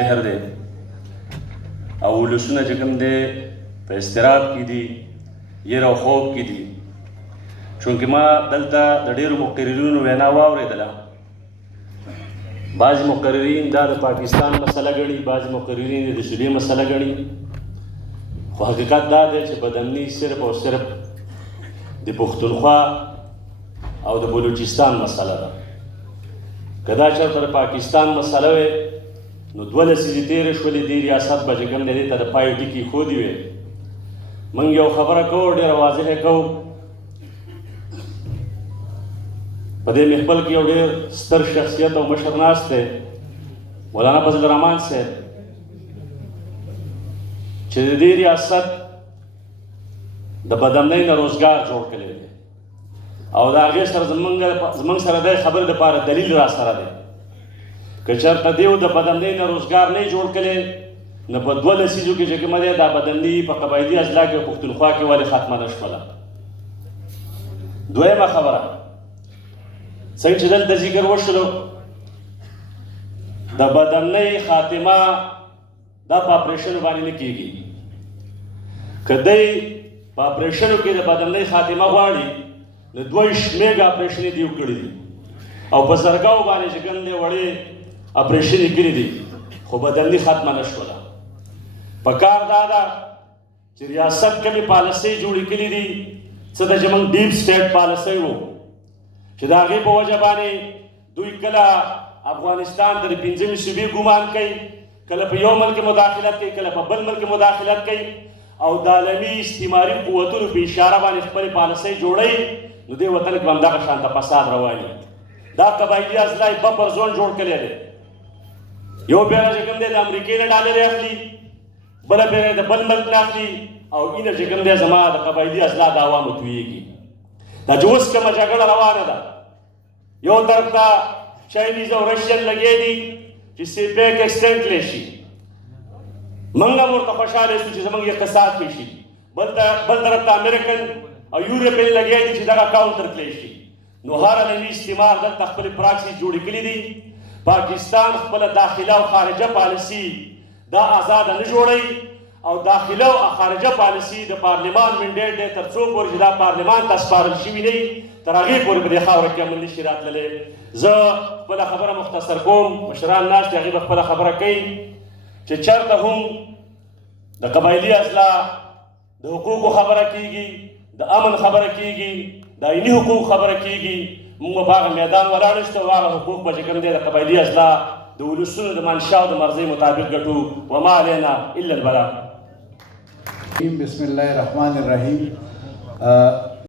مهر دی او ولسونه چې کوم دی په اضطراب کې دي یېر او خوب کې دي چونکې ما دلته د ډېرو مقررینو وینا واورېدله بعضې مقررین دا د پاکستان مسله ګڼي بعضې مقررین د صوبې مسله ګڼي خو حقیقت دا دی چې بدامني صرف او صرف د پښتونخوا او د بلوچستان مسله ده که دا چېرته د پاکستان مسله وې نو 12 لسیزې تېرې شولې دې ریاست به چې کوم دی دې ته د پای ټکي ایښودې وې موږ یو خبره کوو ډېره واضحه کوو په دې محفل کې یو ډېر ستر شخصیت او مشر ناست دی مولانا فضل الرحمن صاحب چې د دې ریاست د بدامنۍ نه روزګار جوړ کړی دی او د هغې سره زموږ سره د خبرې دپاره دلیل را سره دی که چېرته دیو د بدامنۍ نه روزګار نه یې جوړ کړی نو په 2 لسیزو کې چې کومه دی دا بدامني په قبایلي اضلاع کې او پښتونخوا کې ولې ختمه نه شوله دویمه خبره څنګه چې دلته ذکر وشولو د بدامنۍ خاتمه دا په اپریشن باندې نه کېږي که دی په اپریشنو کې د بدامنۍ خاتمه غواړي نو 2 شمیږه اپریشن یې دیو کړي دي او په زرګاو باندې چې کوم دی وړې اپریشن یې کړي دي خو بدامني ختمه نه شوله پکار دا ده چې ریاست کومې پالیسۍ جوړې کړي دي څه ده چې موږ ډیپ سټیټ پالیسۍ وو چې د هغې په وجه باندې دوی کله افغانستان ته د 5مې صوبې ګمان کوي کله په یو ملک مداخلت کوي کله په بل ملک مداخلت کوي او د عالمي استعماري قوتونو په اشاره باندې خپلې پالیسۍ جوړوي نو دې وطن کې به همدغه شانته فساد روان وي دا قبایلي اضلاع بفر زون جوړ کړی دی یو بیره چې کوم دی د امریکې نه ډالرې اخلي بله بیره د بل ملک نه اخلي او اینه چې کوم دی زما د قبایلي اضلاع د عوامو تویېږي دا چې اوس کومه جګړه روانه ده یو طرف ته چاینیز او رشین لګې دي چې سیپیک ایکسټینډ کړی شي موږ هم ورته خوشحاله شو چې زموږ اقتصاد ښه شي بل طرف ته امریکن او یورپین لګیا دي چې دغه کاونټر کړی شي نو هر عالمي استعمار دلته خپلې پراکسي جوړې کړي دي پاکستان خپله داخله او خارجه پالیسي دا آزاده نه جوړوي او داخله او خارجه پالیسي د پارلمان منډیټ دی تر څو پورې چې دا پارلمان ته سپارل شوي نه وي تر هغې پورې په دې خاوره کې عمل نشي راتللی زه خپله خبره مختصر کوم مشران ناست دي هغې به خپله خبره کوي چې چېرته هم د قبایلي اضلاع د حقوقو خبره کیږي د امن خبره کیږي د عیني حقوق خبره کیږي موږ په هغه میدان ولاړ شو او هغه حقوق به چې کوم دی د قبایلي اضلاع د ولسونو د منشا او د مرضۍ مطابق ګټو وما علینا الا البلاغ. بسم الله الرحمن الرحیم.